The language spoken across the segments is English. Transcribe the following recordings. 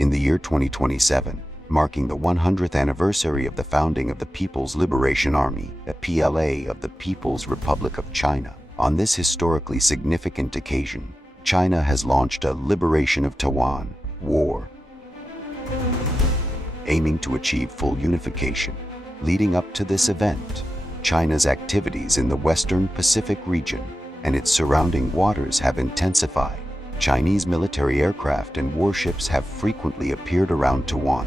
In the year 2027, marking the 100th anniversary of the founding of the People's Liberation Army, the PLA of the People's Republic of China, on this historically significant occasion, China has launched a Liberation of Taiwan war, aiming to achieve full unification. Leading up to this event, China's activities in the Western Pacific region and its surrounding waters have intensified. Chinese military aircraft and warships have frequently appeared around Taiwan.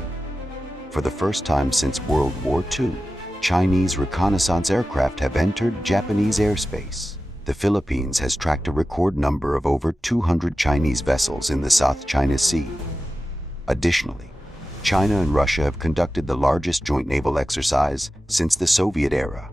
For the first time since World War II, Chinese reconnaissance aircraft have entered Japanese airspace. The Philippines has tracked a record number of over 200 Chinese vessels in the South China Sea. Additionally, China and Russia have conducted the largest joint naval exercise since the Soviet era.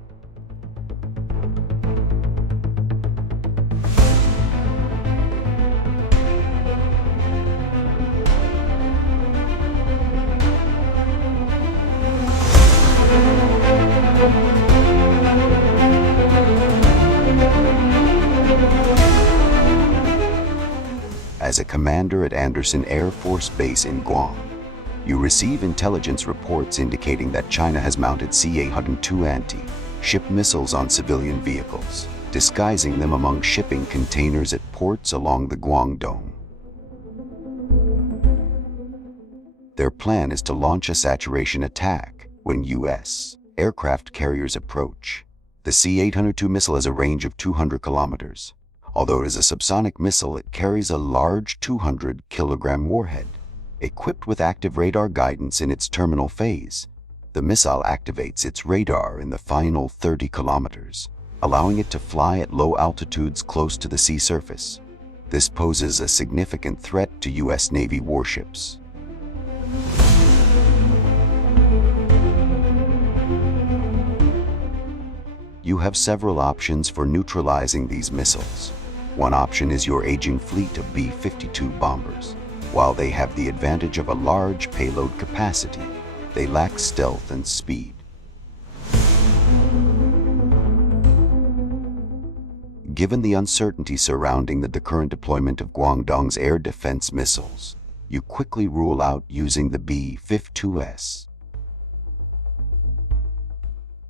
As a commander at Andersen Air Force Base in Guam, you receive intelligence reports indicating that China has mounted C-802 anti-ship missiles on civilian vehicles, disguising them among shipping containers at ports along the Guangdong. Their plan is to launch a saturation attack when U.S. aircraft carriers approach. The C-802 missile has a range of 200 kilometers. Although it is a subsonic missile, it carries a large 200-kilogram warhead. Equipped with active radar guidance in its terminal phase, the missile activates its radar in the final 30 kilometers, allowing it to fly at low altitudes close to the sea surface. This poses a significant threat to U.S. Navy warships. You have several options for neutralizing these missiles. One option is your aging fleet of B-52 bombers. While they have the advantage of a large payload capacity, they lack stealth and speed. Given the uncertainty surrounding the current deployment of Guangdong's air defense missiles, you quickly rule out using the B-52S.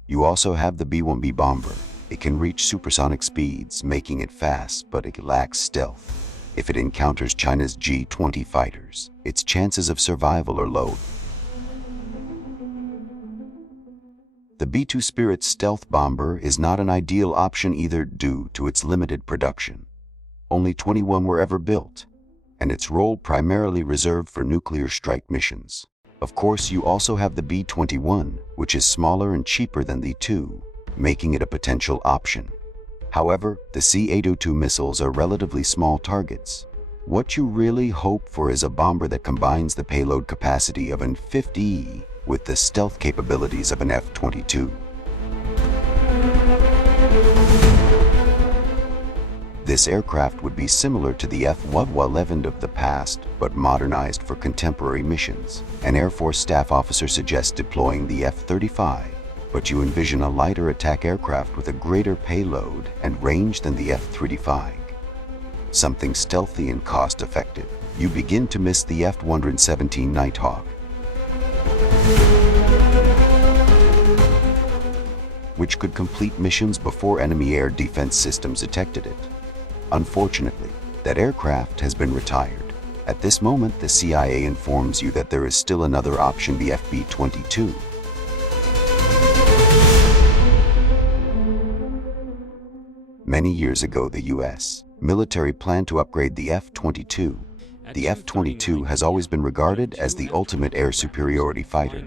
You also have the B-1B bomber. It can reach supersonic speeds, making it fast, but it lacks stealth. If it encounters China's G-20 fighters, its chances of survival are low. The B-2 Spirit stealth bomber is not an ideal option either due to its limited production. Only 21 were ever built, and its role primarily reserved for nuclear strike missions. Of course, you also have the B-21, which is smaller and cheaper than the two, making it a potential option. However, the C-802 missiles are relatively small targets. What you really hope for is a bomber that combines the payload capacity of an F-50E with the stealth capabilities of an F-22. This aircraft would be similar to the F-111 of the past, but modernized for contemporary missions. An Air Force staff officer suggests deploying the F-35, but you envision a lighter attack aircraft with a greater payload and range than the F-35. Something stealthy and cost-effective. You begin to miss the F-117 Nighthawk, which could complete missions before enemy air defense systems detected it. Unfortunately, that aircraft has been retired. At this moment, the CIA informs you that there is still another option, the FB-22. Many years ago, the U.S. military planned to upgrade the F-22. The F-22 has always been regarded as the ultimate air superiority fighter,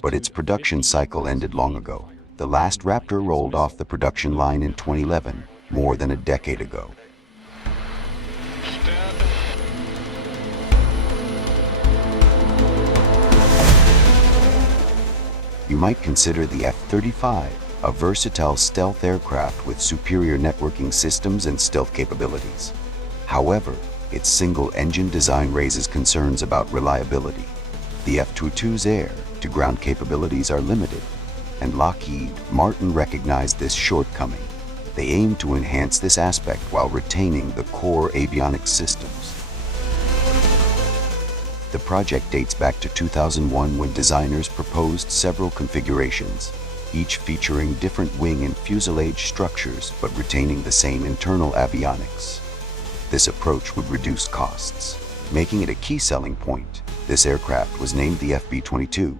but its production cycle ended long ago. The last Raptor rolled off the production line in 2011, more than a decade ago. You might consider the F-35 a versatile stealth aircraft with superior networking systems and stealth capabilities. However, its single-engine design raises concerns about reliability. The F-22's air-to-ground capabilities are limited, and Lockheed Martin recognized this shortcoming. They aim to enhance this aspect while retaining the core avionics systems. The project dates back to 2001 when designers proposed several configurations, each featuring different wing and fuselage structures but retaining the same internal avionics. This approach would reduce costs, making it a key selling point. This aircraft was named the FB-22.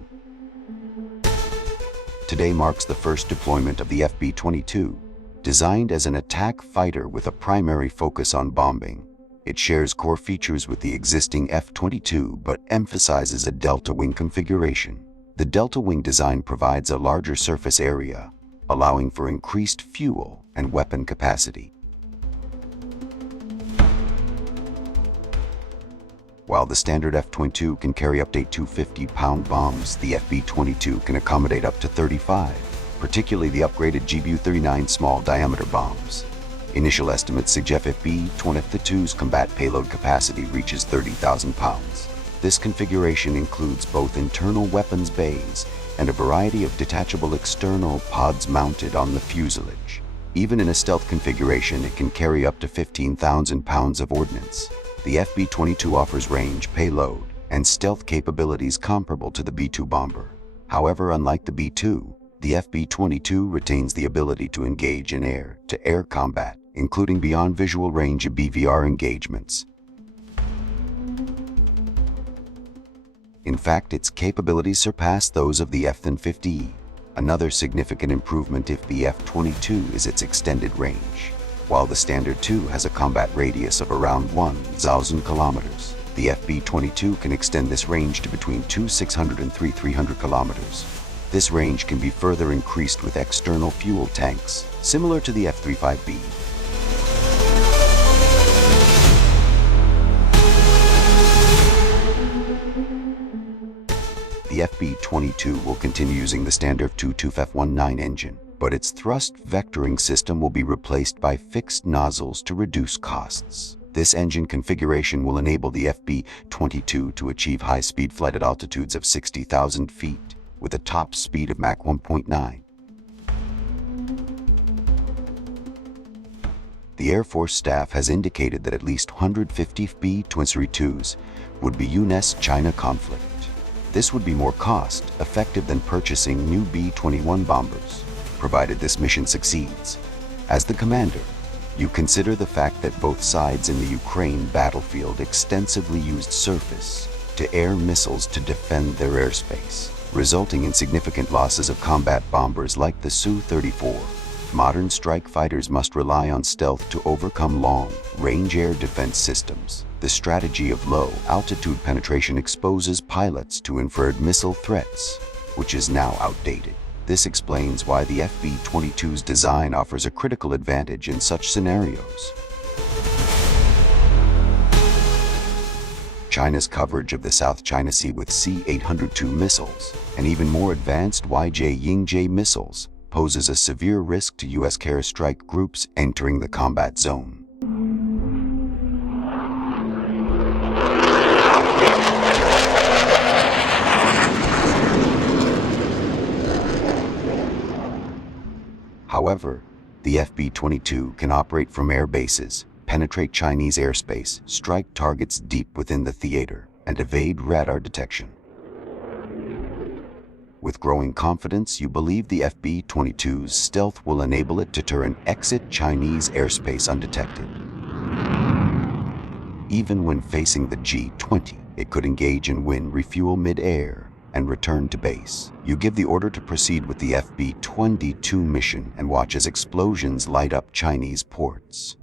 Today marks the first deployment of the FB-22, designed as an attack fighter with a primary focus on bombing. It shares core features with the existing F-22 but emphasizes a delta wing configuration. The delta wing design provides a larger surface area, allowing for increased fuel and weapon capacity. While the standard F-22 can carry up to 250-pound bombs, the FB-22 can accommodate up to 35, particularly the upgraded GBU-39 small-diameter bombs. Initial estimates suggest FB-22's combat payload capacity reaches 30,000 pounds. This configuration includes both internal weapons bays and a variety of detachable external pods mounted on the fuselage. Even in a stealth configuration, it can carry up to 15,000 pounds of ordnance. The FB-22 offers range, payload, and stealth capabilities comparable to the B-2 bomber. However, unlike the B-2, the FB-22 retains the ability to engage in air-to-air combat, including beyond visual range of BVR engagements. In fact, its capabilities surpass those of the F-50. Another significant improvement of the F-22 is its extended range. While the Standard II has a combat radius of around 1,000 kilometers, the FB-22 can extend this range to between 2,600 and 3,300 kilometers. This range can be further increased with external fuel tanks, similar to the F-35B. The FB-22 will continue using the standard F-22 F-19 engine, but its thrust vectoring system will be replaced by fixed nozzles to reduce costs. This engine configuration will enable the FB-22 to achieve high-speed flight at altitudes of 60,000 feet, with a top speed of Mach 1.9. The Air Force staff has indicated that at least 150 FB-22s would be used in China conflict. This would be more cost-effective than purchasing new B-21 bombers, provided this mission succeeds. As the commander, you consider the fact that both sides in the Ukraine battlefield extensively used surface-to-air missiles to defend their airspace, resulting in significant losses of combat bombers like the Su-34. Modern strike fighters must rely on stealth to overcome long-range air defense systems. The strategy of low-altitude penetration exposes pilots to inferred missile threats, which is now outdated. This explains why the FB-22's design offers a critical advantage in such scenarios. China's coverage of the South China Sea with C-802 missiles and even more advanced YJ-Yingje missiles poses a severe risk to U.S. carrier strike groups entering the combat zone. However, the FB-22 can operate from air bases, penetrate Chinese airspace, strike targets deep within the theater, and evade radar detection. With growing confidence, you believe the FB-22's stealth will enable it to turn and exit Chinese airspace undetected. Even when facing the G-20, it could engage and refuel mid-air and return to base. You give the order to proceed with the FB-22 mission and watch as explosions light up Chinese ports.